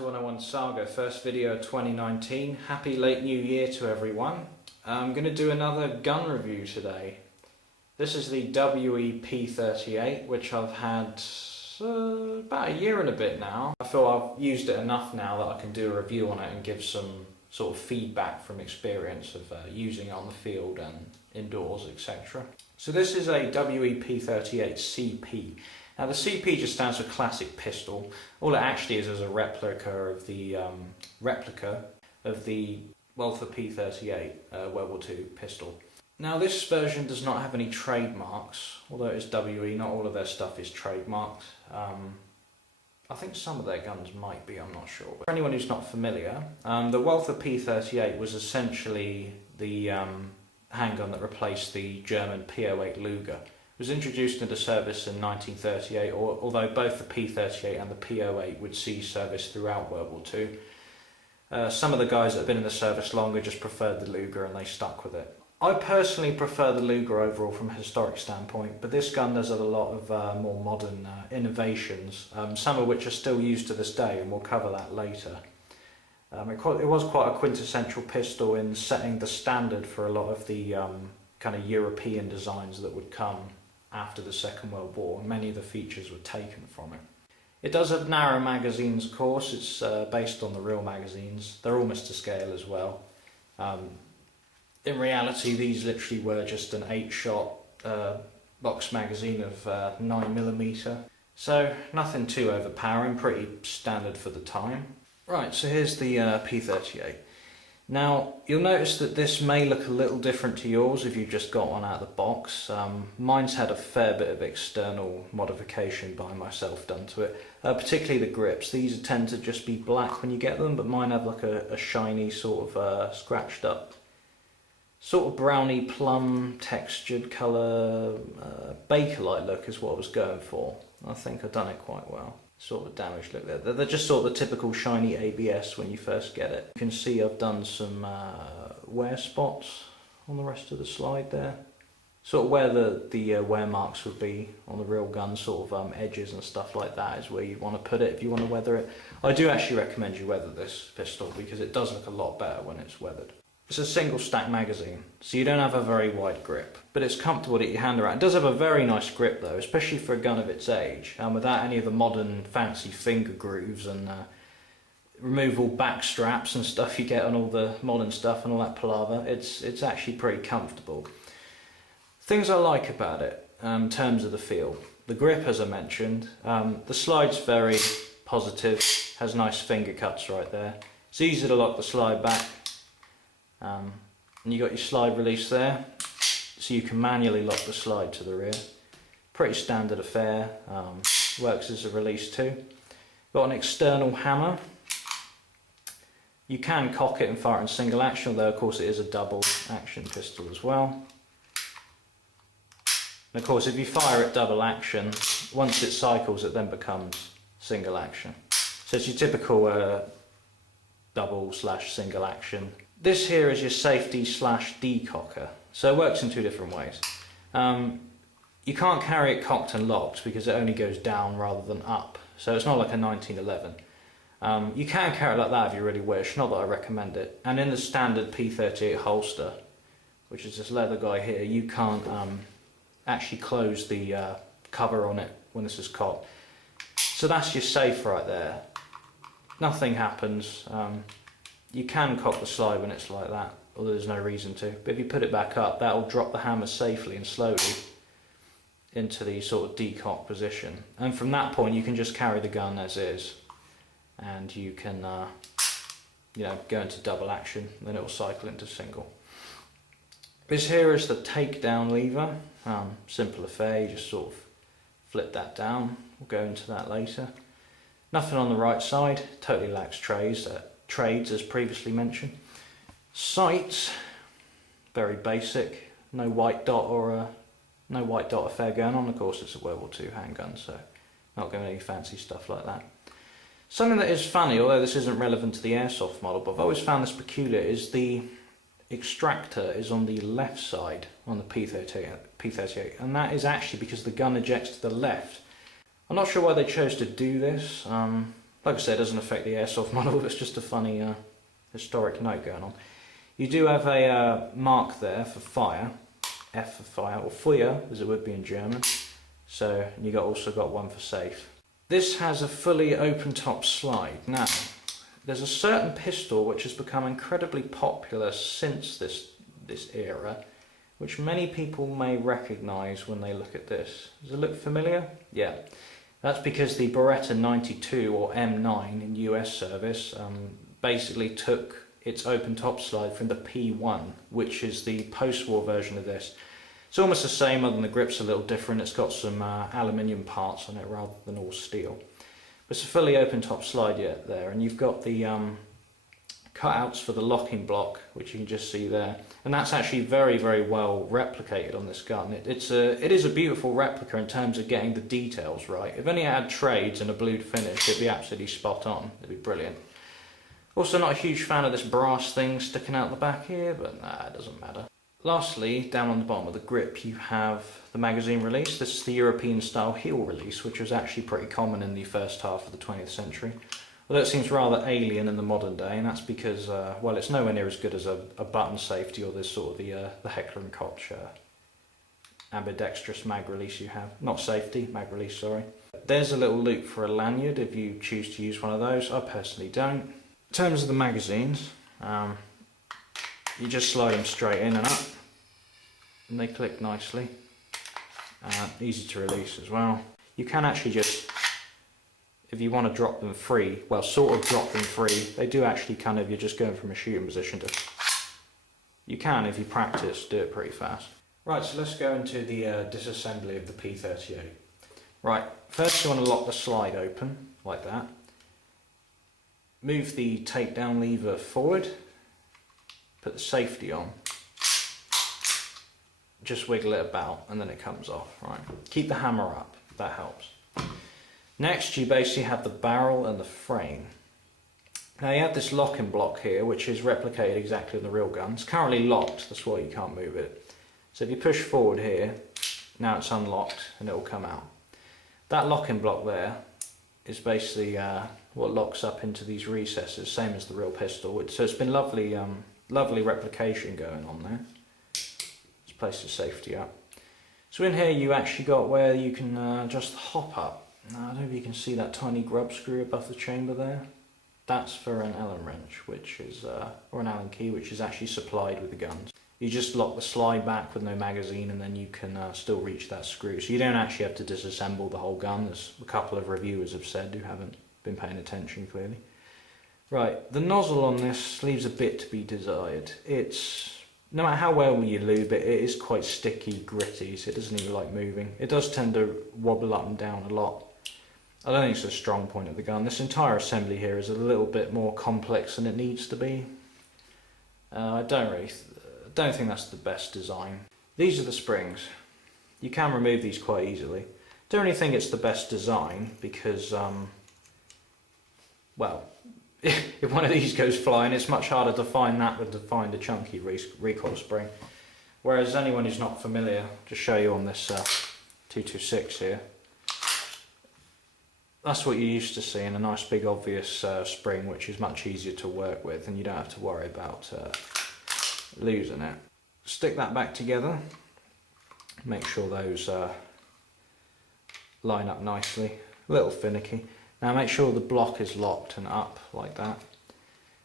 101 Saga, first video of 2019. Happy late new year to everyone. I'm going to do another gun review today. This is the P38, which I've had about a year and a bit now. I feel I've used it enough now that I can do a review on it and give some sort of feedback from experience of using it on the field and indoors, etc. So this is a P38 CP. Now the CP just stands for Classic Pistol. All it actually is a replica of the Walther P38 World War II pistol. Now this version does not have any trademarks, although it is WE, not all of their stuff is trademarked. I think some of their guns might be, I'm not sure. But for anyone who's not familiar, the Walther P38 was essentially the handgun that replaced the German P08 Luger. It was introduced into service in 1938, although both the P38 and the P08 would see service throughout World War II. Some of the guys that have been in the service longer just preferred the Luger and they stuck with it. I personally prefer the Luger overall from a historic standpoint, but this gun does have a lot of more modern innovations, some of which are still used to this day, and we'll cover that later. It was quite a quintessential pistol in setting the standard for a lot of the kind of European designs that would come after the Second World War. Many of the features were taken from it. It does have narrow magazines, of course. It's based on the real magazines. They're almost to scale as well. In reality, these literally were just an 8-shot box magazine of 9mm. So nothing too overpowering, pretty standard for the time. Right, so here's the P38. Now, you'll notice that this may look a little different to yours if you've just got one out of the box. Mine's had a fair bit of external modification by myself done to it, particularly the grips. These tend to just be black when you get them, but mine have like a shiny sort of scratched up, sort of browny plum textured colour, Bakelite look is what I was going for. I think I've done it quite well. Sort of damaged look there. They're just sort of the typical shiny ABS when you first get it. You can see I've done some wear spots on the rest of the slide there. Sort of where the wear marks would be on the real gun, sort of edges and stuff like that is where you want to put it if you want to weather it. I do actually recommend you weather this pistol because it does look a lot better when it's weathered. It's a single stack magazine, so you don't have a very wide grip, but it's comfortable to get your hand around. It does have a very nice grip though, especially for a gun of its age, and without any of the modern fancy finger grooves and removable back straps and stuff you get on all the modern stuff and all that palaver. It's actually pretty comfortable. Things I like about it in terms of the feel. The grip, as I mentioned, the slide's very positive, has nice finger cuts right there. It's easy to lock the slide back. And you got your slide release there, so you can manually lock the slide to the rear. Pretty standard affair, works as a release too. Got an external hammer. You can cock it and fire it in single action, although of course it is a double action pistol as well. And of course if you fire it double action, once it cycles it then becomes single action. So it's your typical double/single action. This here is your safety/decocker, so it works in two different ways. You can't carry it cocked and locked because it only goes down rather than up, so it's not like a 1911. You can carry it like that if you really wish, not that I recommend it. And in the standard P38 holster, which is this leather guy here, you can't actually close the cover on it when this is cocked. So that's your safe right there. Nothing happens. You can cock the slide when it's like that, although there's no reason to. But if you put it back up, that will drop the hammer safely and slowly into the sort of decock position. And from that point, you can just carry the gun as is, and you can, go into double action. Then it will cycle into single. This here is the takedown lever. Simple affair. You just sort of flip that down. We'll go into that later. Nothing on the right side. Totally lacks trades as previously mentioned. Sights, very basic, no white dot affair going on. Of course it's a World War II handgun, so not going any fancy stuff like that. Something that is funny, although this isn't relevant to the airsoft model, but I've always found this peculiar, is the extractor is on the left side on the P38, and that is actually because the gun ejects to the left. I'm not sure why they chose to do this. Like I said, it doesn't affect the airsoft model, it's just a funny historic note going on. You do have a mark there for fire, F for fire, or Feuer as it would be in German. So you also got one for safe. This has a fully open top slide. Now, there's a certain pistol which has become incredibly popular since this era, which many people may recognise when they look at this. Does it look familiar? Yeah. That's because the Beretta 92 or M9 in US service basically took its open top slide from the P1, which is the post-war version of this. It's almost the same, other than the grip's a little different. It's got some aluminium parts on it rather than all steel. But it's a fully open top slide yet there, and you've got the cutouts for the locking block, which you can just see there. And that's actually very, very well replicated on this gun. It is a beautiful replica in terms of getting the details right. If only it had trades and a blued finish, it'd be absolutely spot on. It'd be brilliant. Also not a huge fan of this brass thing sticking out the back here, but nah, it doesn't matter. Lastly, down on the bottom of the grip you have the magazine release. This is the European style heel release, which was actually pretty common in the first half of the 20th century. Although it seems rather alien in the modern day, and that's because, well, it's nowhere near as good as a button safety or this sort of the Heckler & Koch ambidextrous mag release you have. Not safety, mag release, sorry. There's a little loop for a lanyard if you choose to use one of those. I personally don't. In terms of the magazines, you just slide them straight in and up, and they click nicely. Easy to release as well. You can actually just, if you want to drop them free, well, sort of drop them free. They do actually kind of, you're just going from a shooting position to, you can, if you practice, do it pretty fast. Right, so let's go into the disassembly of the P38. Right, first you want to lock the slide open, like that. Move the takedown lever forward. Put the safety on, just wiggle it about and then it comes off, right? Keep the hammer up, that helps. Next you basically have the barrel and the frame. Now you have this locking block here which is replicated exactly in the real gun. It's currently locked, that's why you can't move it. So if you push forward here, now it's unlocked and it will come out. That locking block there is basically what locks up into these recesses, same as the real pistol. So it's been lovely replication going on there. Let's place the safety up. So in here you actually got where you can just hop up. Now I don't know if you can see that tiny grub screw above the chamber there. That's for an Allen wrench, which is or an Allen key, which is actually supplied with the guns. You just lock the slide back with no magazine and then you can still reach that screw. So you don't actually have to disassemble the whole gun, as a couple of reviewers have said who haven't been paying attention clearly. Right, the nozzle on this leaves a bit to be desired. It's, no matter how well you lube it, it is quite sticky, gritty, so it doesn't even like moving. It does tend to wobble up and down a lot. I don't think it's a strong point of the gun. This entire assembly here is a little bit more complex than it needs to be. I don't think that's the best design. These are the springs. You can remove these quite easily. Don't really think it's the best design because, well, if one of these goes flying, it's much harder to find that than to find a chunky recoil spring. Whereas anyone who's not familiar, just show you on this 226 here, that's what you used to see in a nice big obvious spring, which is much easier to work with and you don't have to worry about losing it. Stick that back together, make sure those line up nicely, a little finicky. Now make sure the block is locked and up like that.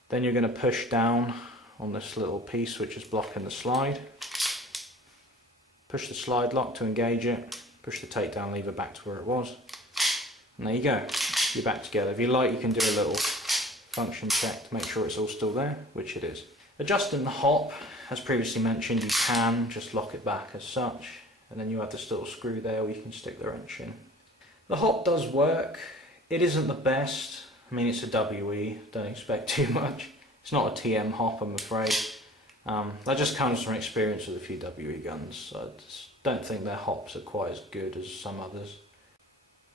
Then you're going to push down on this little piece which is blocking the slide. Push the slide lock to engage it, push the takedown lever back to where it was. And there you go, you're back together. If you like you can do a little function check to make sure it's all still there, which it is. Adjusting the hop, as previously mentioned, you can just lock it back as such, and then you have this little screw there where you can stick the wrench in. The hop does work. It isn't the best. I mean, it's a WE, don't expect too much. It's not a TM hop, I'm afraid. That just comes from experience with a few WE guns. I just don't think their hops are quite as good as some others.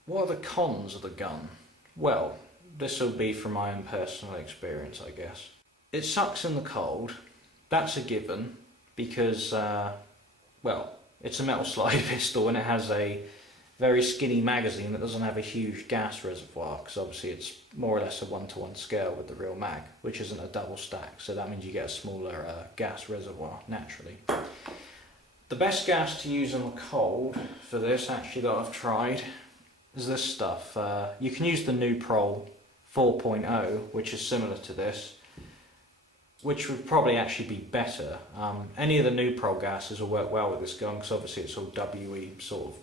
What are the cons of the gun? Well, this will be from my own personal experience, I guess. It sucks in the cold. That's a given because, well, it's a metal slide pistol and it has a very skinny magazine that doesn't have a huge gas reservoir, because obviously it's more or less a 1-to-1 scale with the real mag, which isn't a double stack, so that means you get a smaller gas reservoir naturally. The best gas to use on the cold for this, actually, that I've tried is this stuff. You can use the Nuprol 4.0, which is similar to this, which would probably actually be better. Any of the Nuprol gases will work well with this gun, because obviously it's all WE sort of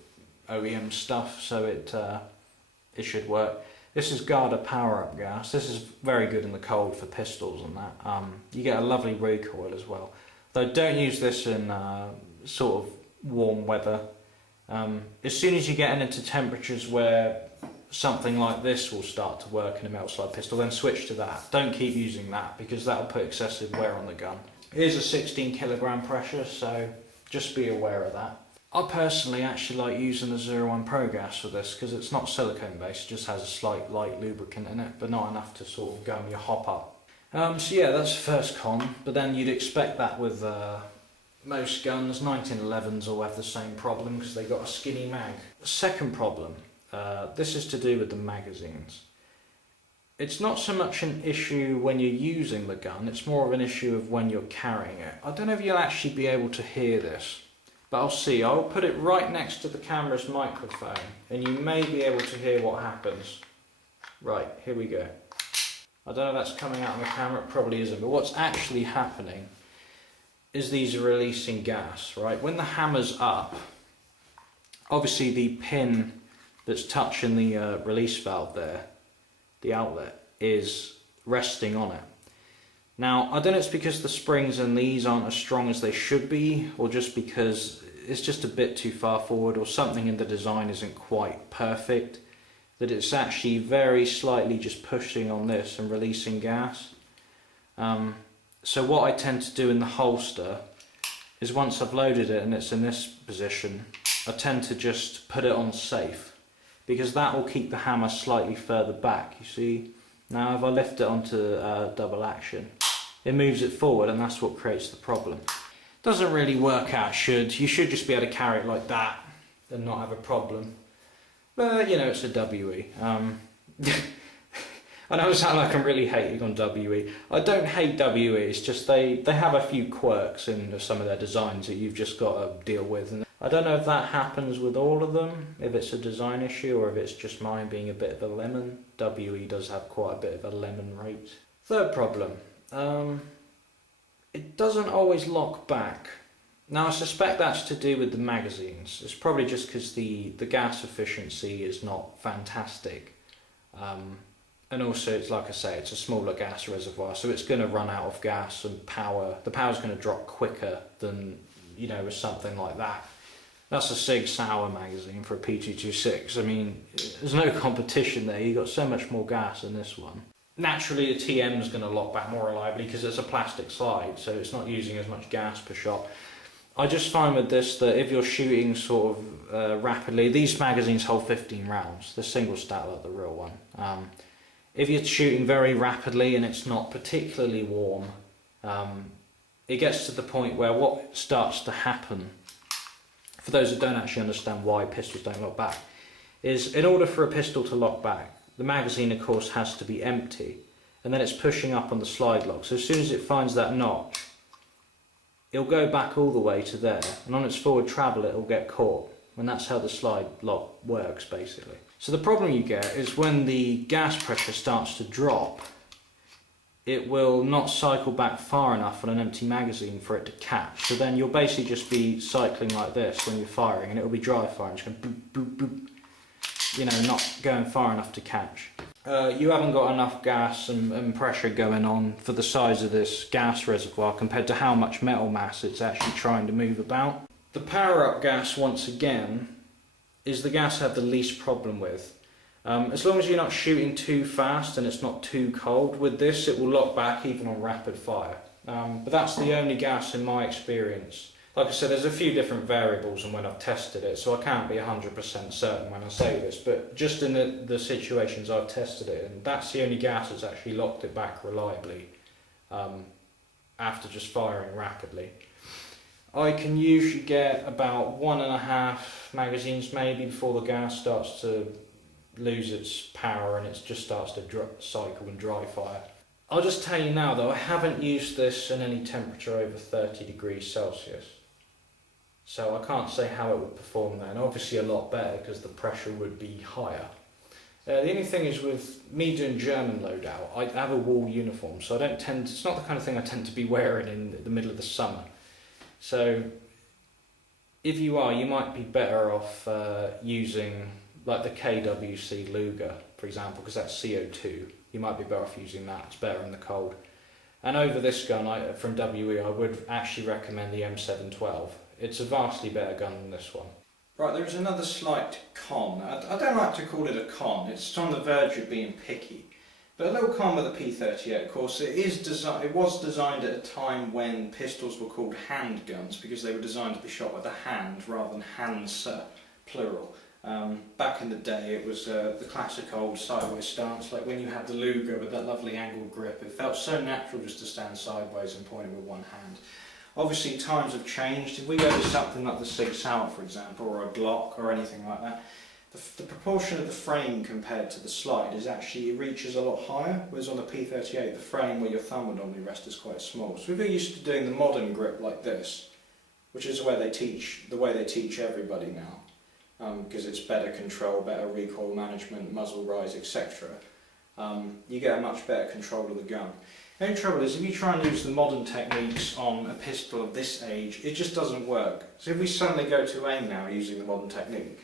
OEM stuff, so it should work. This is Garda power-up gas. This is very good in the cold for pistols and that. You get a lovely recoil as well. Though don't use this in sort of warm weather. As soon as you get into temperatures where something like this will start to work in a metal slide pistol, then switch to that. Don't keep using that, because that will put excessive wear on the gun. It is a 16 kilogram pressure, so just be aware of that. I personally actually like using the 01 Pro gas for this, because it's not silicone based, it just has a slight light lubricant in it, but not enough to sort of gum your hop up. So yeah, that's the first con, but then you'd expect that with most guns. 1911s all have the same problem, because they've got a skinny mag. Second problem, this is to do with the magazines. It's not so much an issue when you're using the gun, it's more of an issue of when you're carrying it. I don't know if you'll actually be able to hear this, but I'll see. I'll put it right next to the camera's microphone, and you may be able to hear what happens. Right, here we go. I don't know if that's coming out on the camera, it probably isn't, but what's actually happening is these are releasing gas, right? When the hammer's up, obviously the pin that's touching the release valve there, the outlet, is resting on it. Now, I don't know if it's because the springs in these aren't as strong as they should be, or just because it's just a bit too far forward, or something in the design isn't quite perfect, that it's actually very slightly just pushing on this and releasing gas. So what I tend to do in the holster is, once I've loaded it and it's in this position, I tend to just put it on safe, because that will keep the hammer slightly further back, you see. Now if I lift it onto double action, it moves it forward, and that's what creates the problem. Doesn't really work out, you should just be able to carry it like that and not have a problem. But you know, it's a WE. I know I sound like I'm really hating on WE. I don't hate WE, it's just they have a few quirks in some of their designs that you've just got to deal with. And I don't know if that happens with all of them, if it's a design issue or if it's just mine being a bit of a lemon. WE does have quite a bit of a lemon rate. Third problem, it doesn't always lock back. Now I suspect that's to do with the magazines. It's probably just because the gas efficiency is not fantastic. And also, it's like I say, it's a smaller gas reservoir, so it's going to run out of gas and power. The power's going to drop quicker than, you know, with something like that. That's a Sig Sauer magazine for a P226. I mean, there's no competition there. You've got so much more gas in this one. Naturally, the TM is going to lock back more reliably because it's a plastic slide, so it's not using as much gas per shot. I just find with this that if you're shooting sort of rapidly, these magazines hold 15 rounds. They're single stack like the real one. If you're shooting very rapidly and it's not particularly warm, it gets to the point where what starts to happen, for those that don't actually understand why pistols don't lock back, is in order for a pistol to lock back, the magazine of course has to be empty, and then it's pushing up on the slide lock. So as soon as it finds that notch, it'll go back all the way to there, and on its forward travel it'll get caught, and that's how the slide lock works basically. So the problem you get is when the gas pressure starts to drop, it will not cycle back far enough on an empty magazine for it to catch. So then you'll basically just be cycling like this when you're firing, and it'll be dry fire, and just going boop, boop, boop, you know, not going far enough to catch. You haven't got enough gas and pressure going on for the size of this gas reservoir compared to how much metal mass it's actually trying to move about. The power-up gas, once again, is the gas I have the least problem with. As long as you're not shooting too fast and it's not too cold, with this it will lock back even on rapid fire. But that's the only gas in my experience. Like I said, there's a few different variables and when I've tested it, so I can't be 100% certain when I say this, but just in the situations I've tested it, and that's the only gas that's actually locked it back reliably after just firing rapidly. I can usually get about 1.5, magazines maybe before the gas starts to lose its power and it just starts to cycle and dry fire. I'll just tell you now though, I haven't used this in any temperature over 30 degrees Celsius. So I can't say how it would perform then. Obviously a lot better because the pressure would be higher. The only thing is with me doing German loadout, I have a wool uniform, so it's not the kind of thing I tend to be wearing in the middle of the summer. So if you are, you might be better off using like the KWC Luger, for example, because that's CO2. You might be better off using that, it's better in the cold. And over this gun from WE, I would actually recommend the M712. It's a vastly better gun than this one. Right, there is another slight con. I don't like to call it a con, it's on the verge of being picky. But a little con with the P38, of course, it was designed at a time when pistols were called handguns because they were designed to be shot with a hand rather than hands, plural. Back in the day it was the classic old sideways stance, like when you had the Luger with that lovely angled grip. It felt so natural just to stand sideways and point it with one hand. Obviously times have changed. If we go to something like the Sig Sauer, for example, or a Glock or anything like that, the proportion of the frame compared to the slide is actually, it reaches a lot higher, whereas on the P38 the frame where your thumb would normally rest is quite small. So if you're used to doing the modern grip like this, which is the way they teach everybody now, because it's better control, better recoil management, muzzle rise, etc. You get a much better control of the gun. The only trouble is if you try and use the modern techniques on a pistol of this age, it just doesn't work. So if we suddenly go to aim now using the modern technique,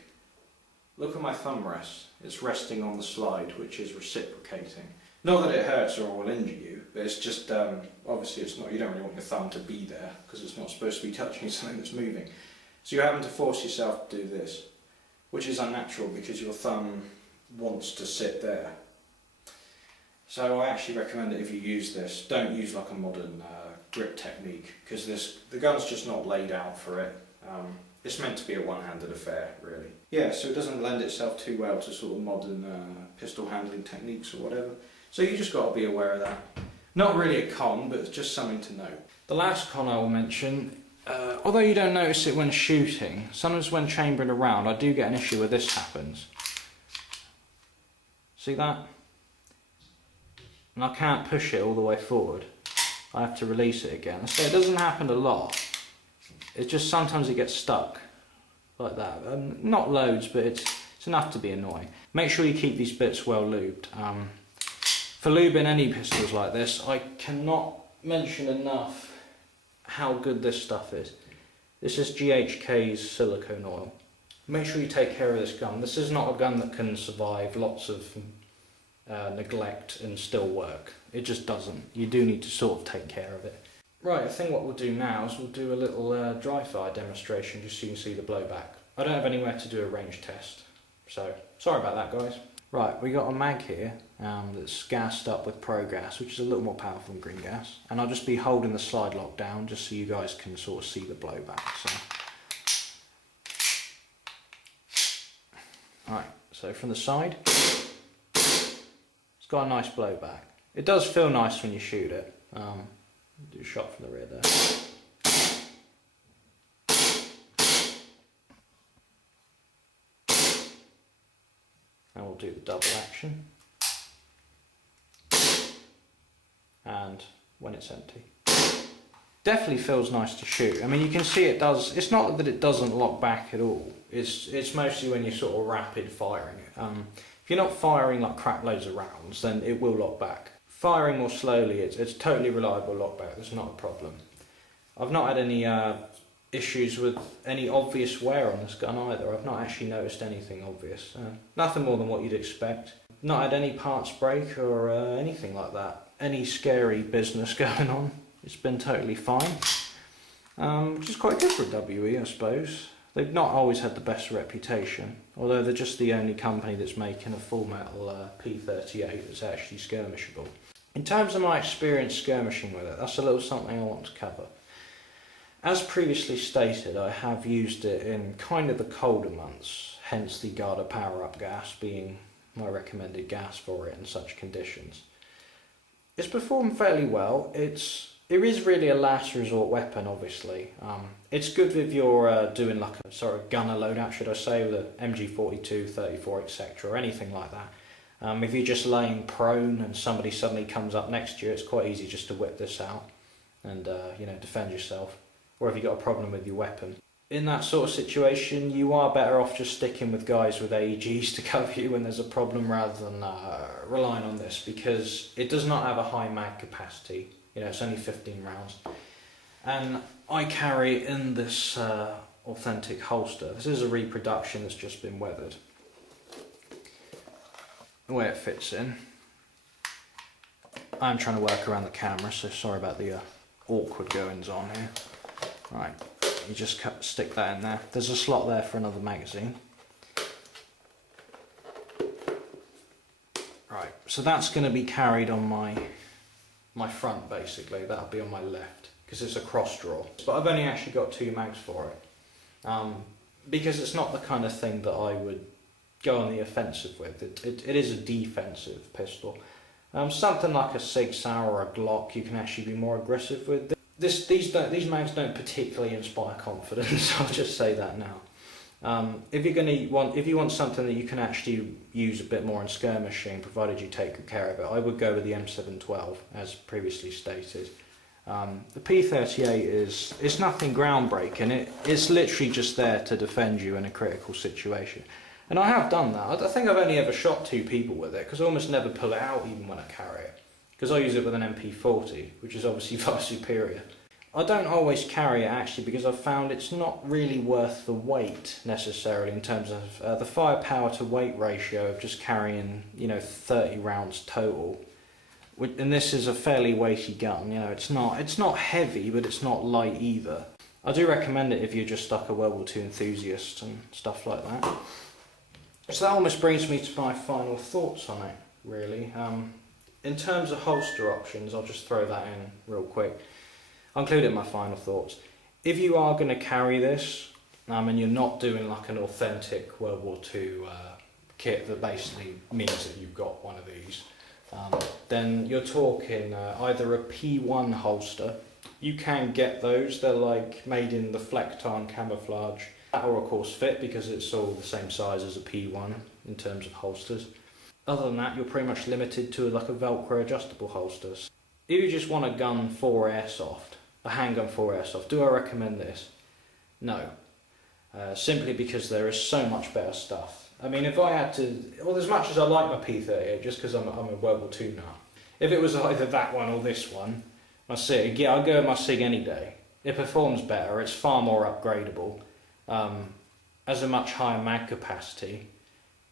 look at my thumb rest. It's resting on the slide, which is reciprocating. Not that it hurts or will injure you, but it's just, obviously it's not, you don't really want your thumb to be there because it's not supposed to be touching something that's moving. So you're having to force yourself to do this, which is unnatural because your thumb wants to sit there. So I actually recommend that if you use this, don't use like a modern grip technique because the gun's just not laid out for it. It's meant to be a one-handed affair, really. Yeah, so it doesn't lend itself too well to sort of modern pistol handling techniques or whatever. So you just got to be aware of that. Not really a con, but it's just something to note. The last con I will mention, although you don't notice it when shooting, sometimes when chambering around, I do get an issue where this happens. See that? And I can't push it all the way forward. I have to release it again. So it doesn't happen a lot. It's just sometimes it gets stuck like that. Not loads, but it's enough to be annoying. Make sure you keep these bits well lubed. For lubing any pistols like this, I cannot mention enough how good this stuff is. This is GHK's silicone oil. Make sure you take care of this gun. This is not a gun that can survive lots of neglect and still work. It just doesn't. You do need to sort of take care of it. Right, I think what we'll do now is we'll do a little dry fire demonstration just so you can see the blowback. I don't have anywhere to do a range test, so sorry about that guys. Right, we got a mag here that's gassed up with Pro Gas, which is a little more powerful than green gas, and I'll just be holding the slide lock down just so you guys can sort of see the blowback. Alright, so from the side, it's got a nice blowback. It does feel nice when you shoot it. Do a shot from the rear there. And we'll do the double action. And when it's empty. Definitely feels nice to shoot. I mean, you can see it does. It's not that it doesn't lock back at all. It's mostly when you're sort of rapid firing it. If you're not firing like crap loads of rounds, then it will lock back. Firing more slowly, it's totally reliable lockback, there's not a problem. I've not had any issues with any obvious wear on this gun either. I've not actually noticed anything obvious. Nothing more than what you'd expect. Not had any parts break or anything like that. Any scary business going on. It's been totally fine. Which is quite good for WE, I suppose. They've not always had the best reputation, although they're just the only company that's making a full metal P38 that's actually skirmishable. In terms of my experience skirmishing with it, that's a little something I want to cover. As previously stated, I have used it in kind of the colder months, hence the Garda power-up gas being my recommended gas for it in such conditions. It's performed fairly well. It's It is really a last resort weapon, obviously. It's good if you're doing like a sort of gunner loadout, should I say, with a MG42, 34, etc., or anything like that. If you're just laying prone and somebody suddenly comes up next to you, it's quite easy just to whip this out and defend yourself. Or if you've got a problem with your weapon. In that sort of situation, you are better off just sticking with guys with AEGs to cover you when there's a problem rather than relying on this, because it does not have a high mag capacity. It's only 15 rounds. And I carry it in this authentic holster. This is a reproduction that's just been weathered. The way it fits in. I'm trying to work around the camera, so sorry about the awkward goings on here. Right, you just stick that in there. There's a slot there for another magazine. Right, so that's going to be carried on my front, basically. That'll be on my left, because it's a cross draw. But I've only actually got 2 mags for it. Because it's not the kind of thing that I would go on the offensive with. It is a defensive pistol. Something like a Sig Sauer or a Glock you can actually be more aggressive with. These mags don't particularly inspire confidence. I'll just say that now. If you want something that you can actually use a bit more in skirmishing, provided you take good care of it, I would go with the M712, as previously stated. The P38 it's nothing groundbreaking. It's literally just there to defend you in a critical situation. And I have done that. I think I've only ever shot 2 people with it, because I almost never pull it out even when I carry it. Because I use it with an MP40, which is obviously far superior. I don't always carry it actually, because I've found it's not really worth the weight necessarily, in terms of the firepower to weight ratio of just carrying 30 rounds total. And this is a fairly weighty gun. It's not heavy, but it's not light either. I do recommend it if you're just like a World War II enthusiast and stuff like that. So that almost brings me to my final thoughts on it, really. In terms of holster options, I'll just throw that in real quick. I'll include it in my final thoughts. If you are going to carry this, and you're not doing like an authentic World War II kit that basically means that you've got one of these, then you're talking either a P1 holster. You can get those, they're like made in the Flecton camouflage. That will of course fit, because it's all the same size as a P1 in terms of holsters. Other than that, you're pretty much limited to like a Velcro adjustable holsters. If you just want a gun for airsoft, a handgun for airsoft, do I recommend this? No. Simply because there is so much better stuff. I mean, if I had to, well, as much as I like my P38, just because I'm a World War II nut, if it was either that one or this one, my SIG, yeah, I'd go with my SIG any day. It performs better, it's far more upgradable, has a much higher mag capacity,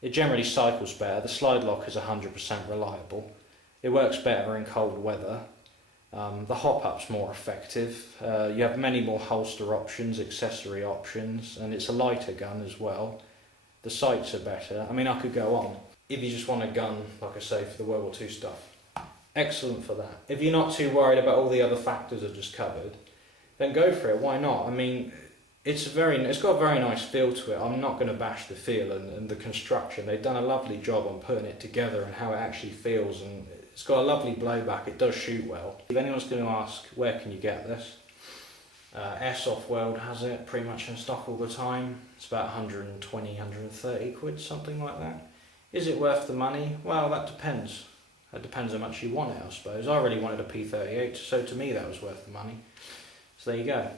it generally cycles better, the slide lock is 100% reliable, it works better in cold weather, the hop-up's more effective, you have many more holster options, accessory options, and it's a lighter gun as well. The sights are better. I mean, I could go on. If you just want a gun, like I say, for the World War II stuff, excellent for that. If you're not too worried about all the other factors I've just covered, then go for it. Why not? I mean, it's got a very nice feel to it. I'm not going to bash the feel and the construction. They've done a lovely job on putting it together and how it actually feels, and it's got a lovely blowback. It does shoot well. If anyone's going to ask, where can you get this? Airsoft World has it pretty much in stock all the time. It's about 120, 130 quid, something like that. Is it worth the money? Well, that depends. It depends how much you want it, I suppose. I really wanted a P38, so to me that was worth the money. So there you go.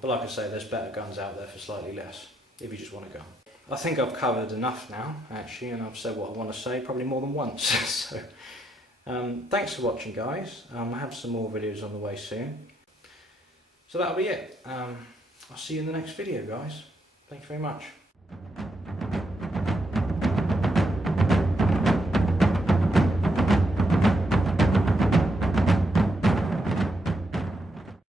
But like I say, there's better guns out there for slightly less, if you just want a gun. I think I've covered enough now, actually, and I've said what I want to say, probably more than once. So, thanks for watching, guys. I have some more videos on the way soon. So that'll be it. I'll see you in the next video, guys. Thank you very much.